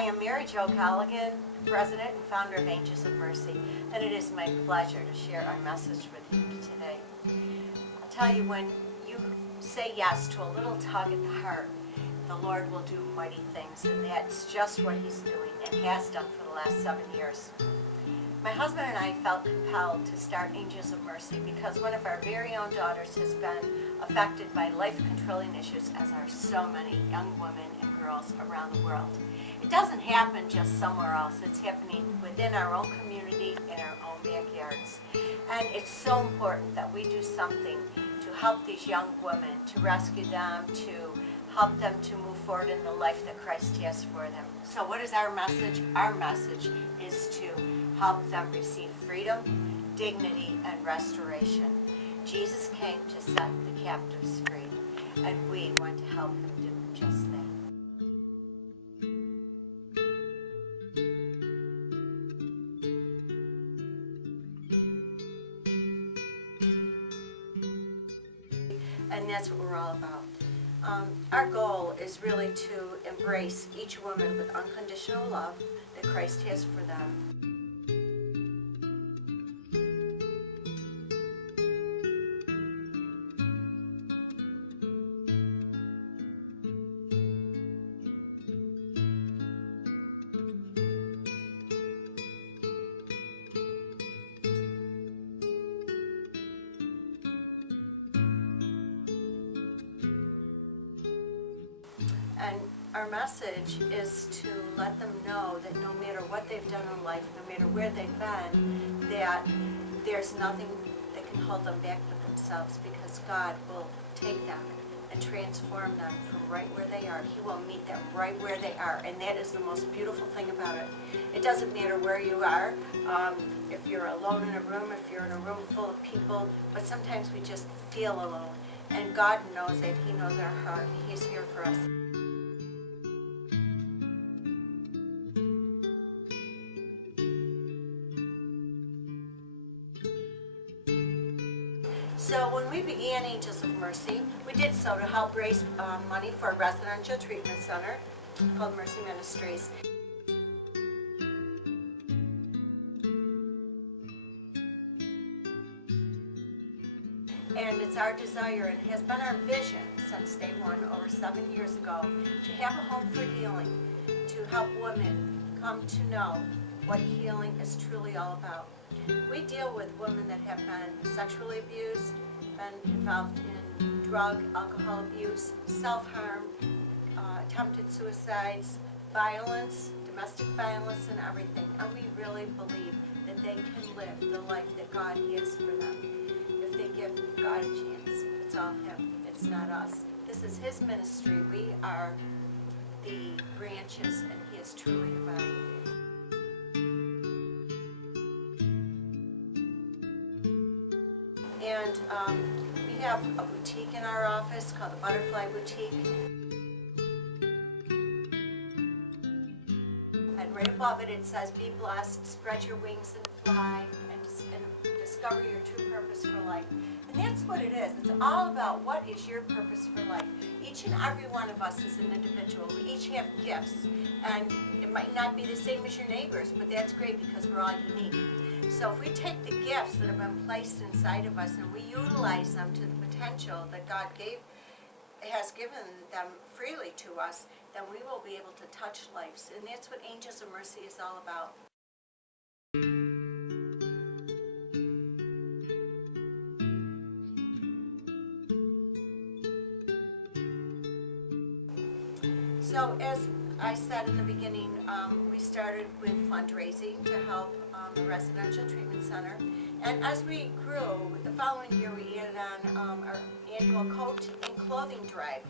I am Mary Jo Colligan, President and founder of Angels of Mercy, and it is my pleasure to share our message with you today. I'll tell you, when you say yes to a little tug at the heart, the Lord will do mighty things, and that's just what He's doing and has done for the last 7 years. My husband and I felt compelled to start Angels of Mercy because one of our very own daughters has been affected by life-controlling issues, as are so many young women and girls around the world. It doesn't happen just somewhere else. It's happening within our own community, in our own backyards. And it's so important that we do something to help these young women, to rescue them, to help them to move forward in the life that Christ has for them. So what is our message? Our message is to help them receive freedom, dignity, and restoration. Jesus came to set the captives free, and we want to help him do just that. And that's what we're all about. Our goal is really to embrace each woman with unconditional love that Christ has for them. And our message is to let them know that no matter what they've done in life, no matter where they've been, that there's nothing that can hold them back but themselves, because God will take them and transform them from right where they are. He will meet them right where they are, and that is the most beautiful thing about it. It doesn't matter where you are, if you're alone in a room, if you're in a room full of people, but sometimes we just feel alone. And God knows it. He knows our heart. He's here for us. So when we began Angels of Mercy, we did so to help raise money for a residential treatment center called Mercy Ministries. And it's our desire, and has been our vision since day one, over 7 years ago, to have a home for healing, to help women come to know what healing is truly all about. We deal with women that have been sexually abused, been involved in drug, alcohol abuse, self-harm, attempted suicides, violence, domestic violence, and everything. And we really believe that they can live the life that God has for them. If they give God a chance, it's all Him. It's not us. This is His ministry. We are the branches, and He is truly divine. And we have a boutique in our office called the Butterfly Boutique. And right above it, it says, "Be blessed, spread your wings and fly, and discover your true purpose for life." And that's what it is. It's all about what is your purpose for life. Each and every one of us is an individual. We each have gifts. And it might not be the same as your neighbors, but that's great because we're all unique. So if we take the gifts that have been placed inside of us and we utilize them to the potential that God has given them freely to us, then we will be able to touch lives. And that's what Angels of Mercy is all about. So as I said in the beginning, we started with fundraising to help the residential treatment center. And as we grew, the following year we added on our annual coat and clothing drive,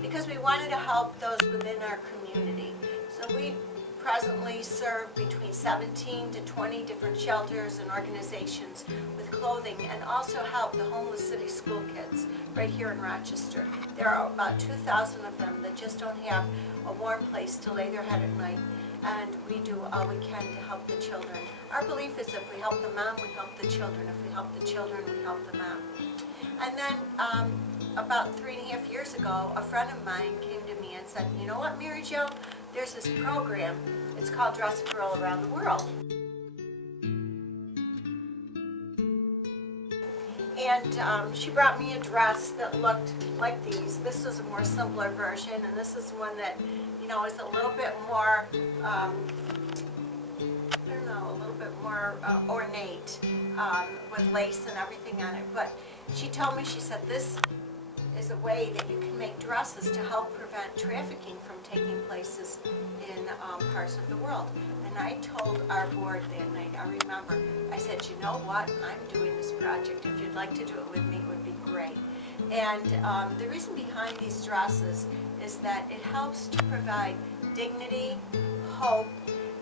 because we wanted to help those within our community. So we presently serve between 17 to 20 different shelters and organizations with clothing, and also help the homeless city school kids right here in Rochester. There are about 2,000 of them that just don't have a warm place to lay their head at night, and we do all we can to help the children. Our belief is if we help the mom, we help the children. If we help the children, we help the mom. And then about 3.5 years ago, a friend of mine came to me and said, you know what, Mary Jo, there's this program, it's called Dress a Girl Around the World. And she brought me a dress that looked like these. This was a more simpler version, and this is one that, you know, is a little bit more, I don't know, a little bit more ornate, with lace and everything on it. But she told me, she said, this is a way that you can make dresses to help prevent trafficking from taking places in parts of the world. And I told our board that night, I remember, I said, you know what, I'm doing this project. If you'd like to do it with me, it would be great. And the reason behind these dresses is that it helps to provide dignity, hope,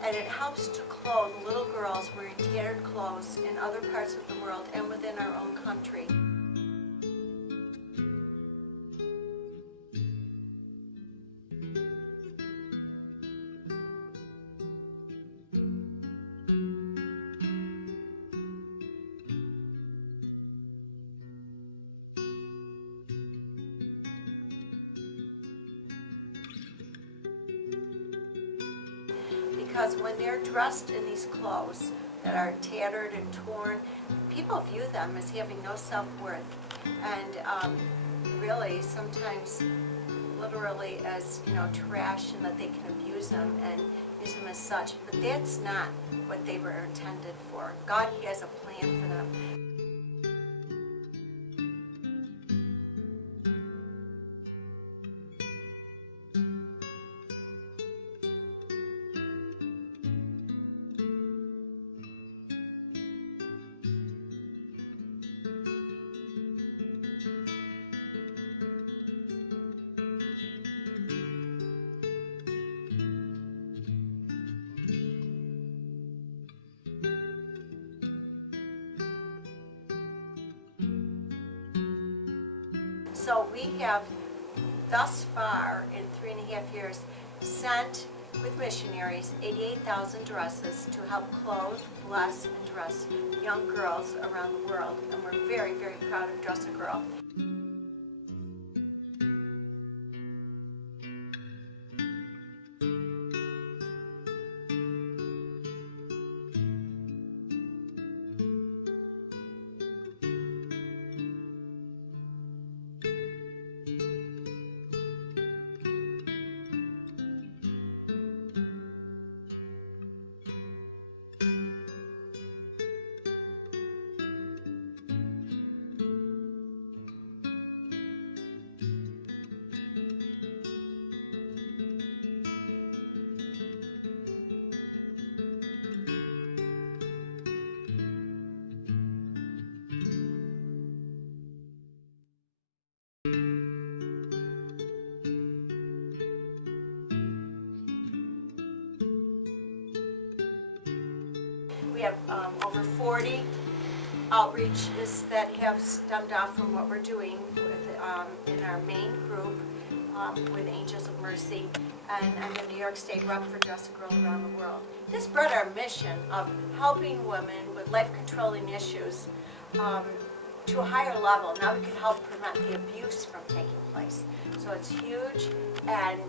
and it helps to clothe little girls wearing tattered clothes in other parts of the world and within our own country. Because when they're dressed in these clothes that are tattered and torn, people view them as having no self-worth, and really sometimes literally as, you know, trash, and that they can abuse them and use them as such. But that's not what they were intended for. God has a plan for them. So we have thus far in 3.5 years sent with missionaries 88,000 dresses to help clothe, bless, and dress young girls around the world. And we're very, very proud of Dress a Girl. We have over 40 outreaches that have stemmed off from what we're doing with, in our main group with Angels of Mercy, and I'm the New York State rep for Dress a Girl Around the World. This brought our mission of helping women with life-controlling issues to a higher level. Now we can help prevent the abuse from taking place. So it's huge, and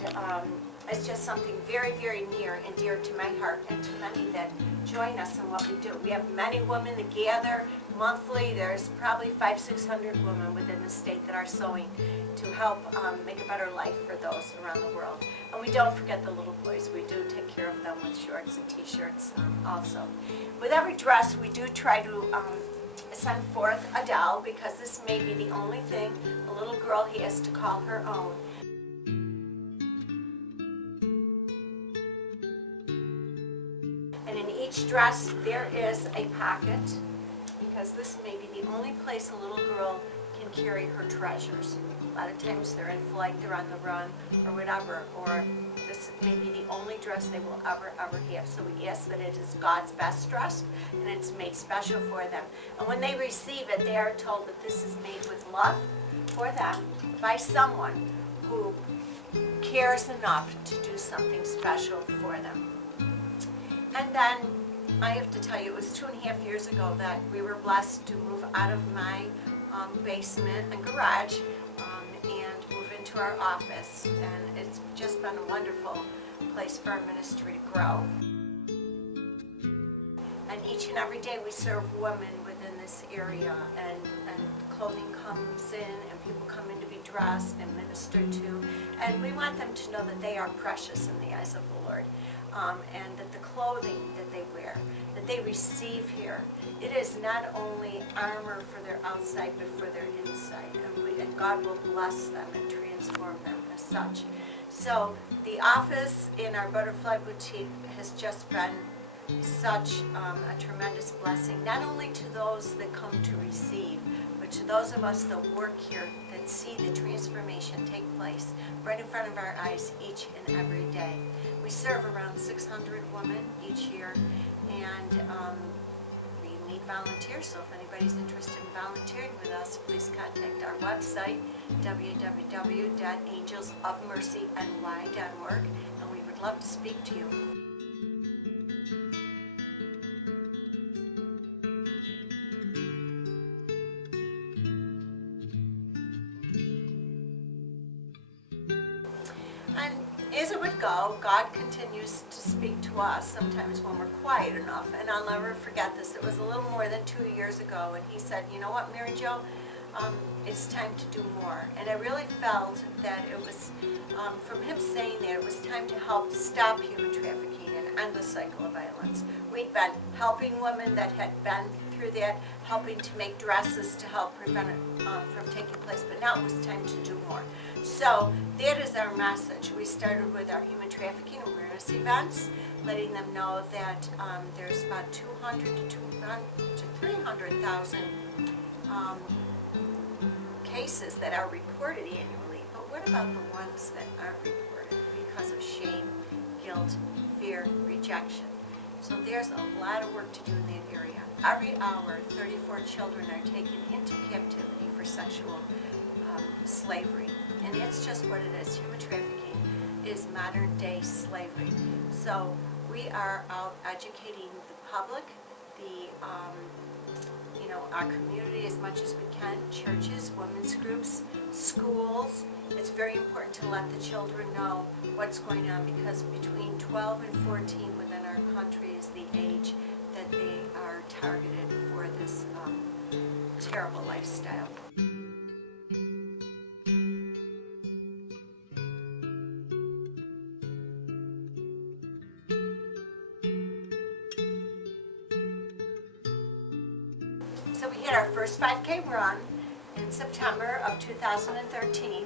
it's just something very, very near and dear to my heart, and to many that join us in what we do. We have many women that gather monthly. There's probably 500-600 women within the state that are sewing to help make a better life for those around the world. And we don't forget the little boys. We do take care of them with shorts and t-shirts also. With every dress, we do try to send forth a doll, because this may be the only thing a little girl has to call her own. And in each dress there is a pocket, because this may be the only place a little girl can carry her treasures. A lot of times they're in flight, they're on the run, or whatever, or this may be the only dress they will ever have. So we ask that it is God's best dress, and it's made special for them. And when they receive it, they are told that this is made with love for them by someone who cares enough to do something special for them. And then I have to tell you, it was 2.5 years ago that we were blessed to move out of my basement and garage into our office, and it's just been a wonderful place for our ministry to grow. And each and every day we serve women within this area, and clothing comes in and people come in to be dressed and ministered to, and we want them to know that they are precious in the eyes of the Lord, and that the clothing that they wear, that they receive here, it is not only armor for their outside but for their inside, and God will bless them and transform them as such. So the office in our Butterfly Boutique has just been such a tremendous blessing, not only to those that come to receive, but to those of us that work here, that see the transformation take place right in front of our eyes each and every day. We serve around 600 women each year, and we need volunteers, so if anybody's interested in volunteering with us, please contact our website, www.angelsofmercyny.org, and we would love to speak to you. And as it would go, God continues to speak to us sometimes when we're quiet enough. And I'll never forget this. It was a little more than 2 years ago, and he said, "You know what, Mary Jo, it's time to do more." And I really felt that it was, from him saying that, it was time to help stop human trafficking and end the cycle of violence. We'd been helping women that had been through that, helping to make dresses to help prevent it from taking place, but now it was time to do more. So that is our message. We started with our human trafficking awareness events, letting them know that there's about 200 to 300,000 cases that are reported annually. But what about the ones that aren't reported because of shame, guilt, fear, rejection? So there's a lot of work to do in that area. Every hour, 34 children are taken into captivity for sexual slavery. And it's just what it is. Human trafficking is modern day slavery. So we are out educating the public, our community as much as we can, churches, women's groups, schools. It's very important to let the children know what's going on, because between 12 and 14 within our country is the age that they are targeted for this terrible lifestyle. So we had our first 5K run in September of 2013.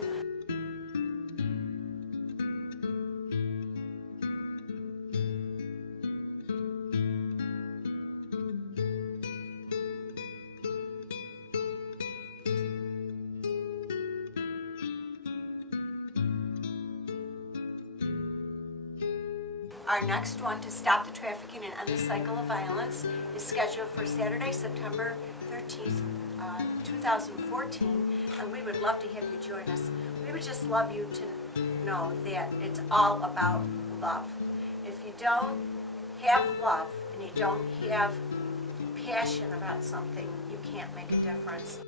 Our next one, to stop the trafficking and end the cycle of violence, is scheduled for Saturday, September 13th, 2014, and we would love to have you join us. We would just love you to know that it's all about love. If you don't have love and you don't have passion about something, you can't make a difference.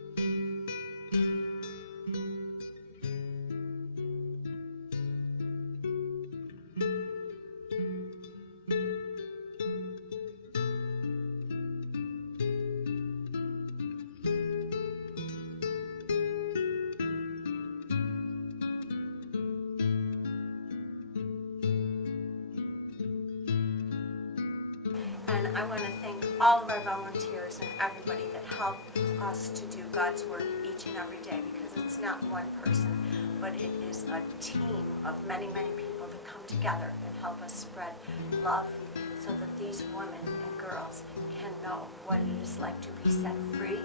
And I want to thank all of our volunteers and everybody that help us to do God's work each and every day, because it's not one person, but it is a team of many, many people that come together and help us spread love, so that these women and girls can know what it is like to be set free,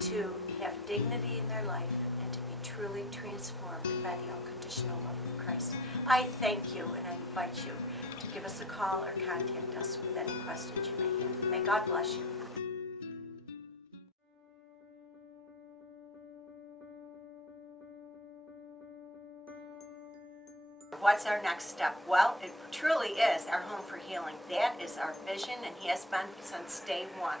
to have dignity in their life, and to be truly transformed by the unconditional love of Christ. I thank you, and I invite you to give us a call or contact us with any questions you may have. May God bless you. What's our next step? Well, it truly is our home for healing. That is our vision, and has been since day one.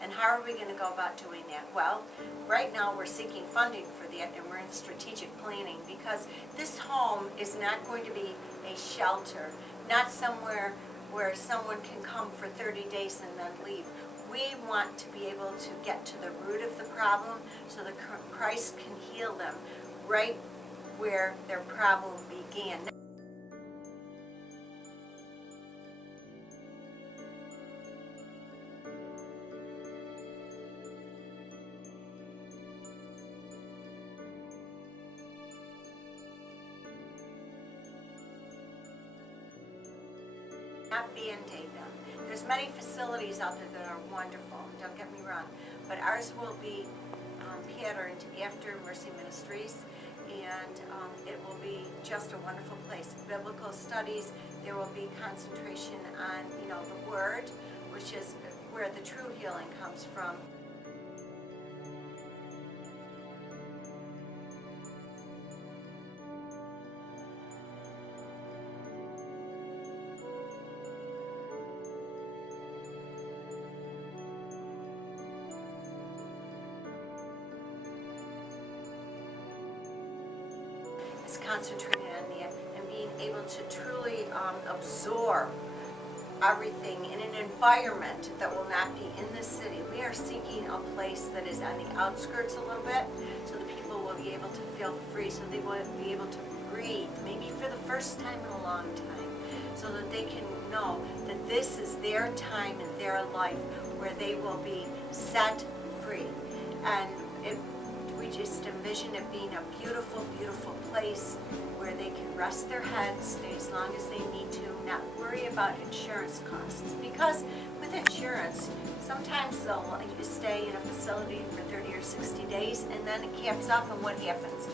And how are we going to go about doing that? Well, right now we're seeking funding for that, and we're in strategic planning, because this home is not going to be a shelter, not somewhere where someone can come for 30 days and then leave. We want to be able to get to the root of the problem so that Christ can heal them right where their problem began. Not band-aid them. There's many facilities out there that are wonderful, don't get me wrong, but ours will be patterned after Mercy Ministries, and it will be just a wonderful place. Biblical studies, there will be concentration on, the Word, which is where the true healing comes from. Is concentrating on that and being able to truly absorb everything in an environment that will not be in the city. We are seeking a place that is on the outskirts a little bit, so the people will be able to feel free, so they will be able to breathe, maybe for the first time in a long time, so that they can know that this is their time in their life where they will be set free. And we just envision it being a beautiful, beautiful place where they can rest their heads, stay as long as they need to, not worry about insurance costs. Because with insurance, sometimes they'll let you stay in a facility for 30 or 60 days, and then it caps off, and what happens?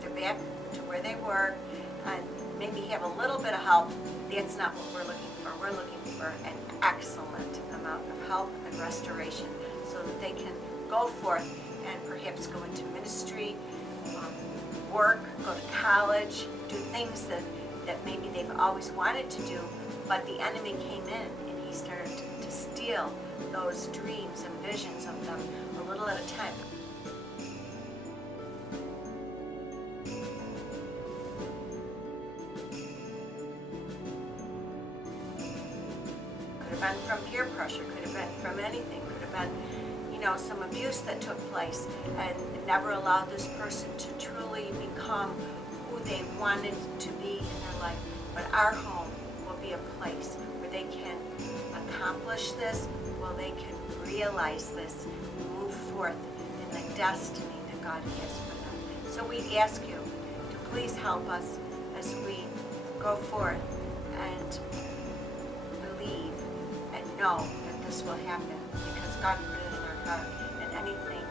They're back to where they were, and maybe have a little bit of help. That's not what we're looking for. We're looking for an excellent amount of help and restoration so that they can go forth and perhaps go into ministry, work, go to college, do things that maybe they've always wanted to do, but the enemy came in and he started to steal those dreams and visions of them a little at a time. Could have been from peer pressure, could have been from anything, could have been some abuse that took place, and never allowed this person to truly become who they wanted to be in their life. But our home will be a place where they can accomplish this, where they can realize this, move forth in the destiny that God has for them. So we ask you to please help us as we go forth and believe and know that this will happen, because God put it in our heart, and anything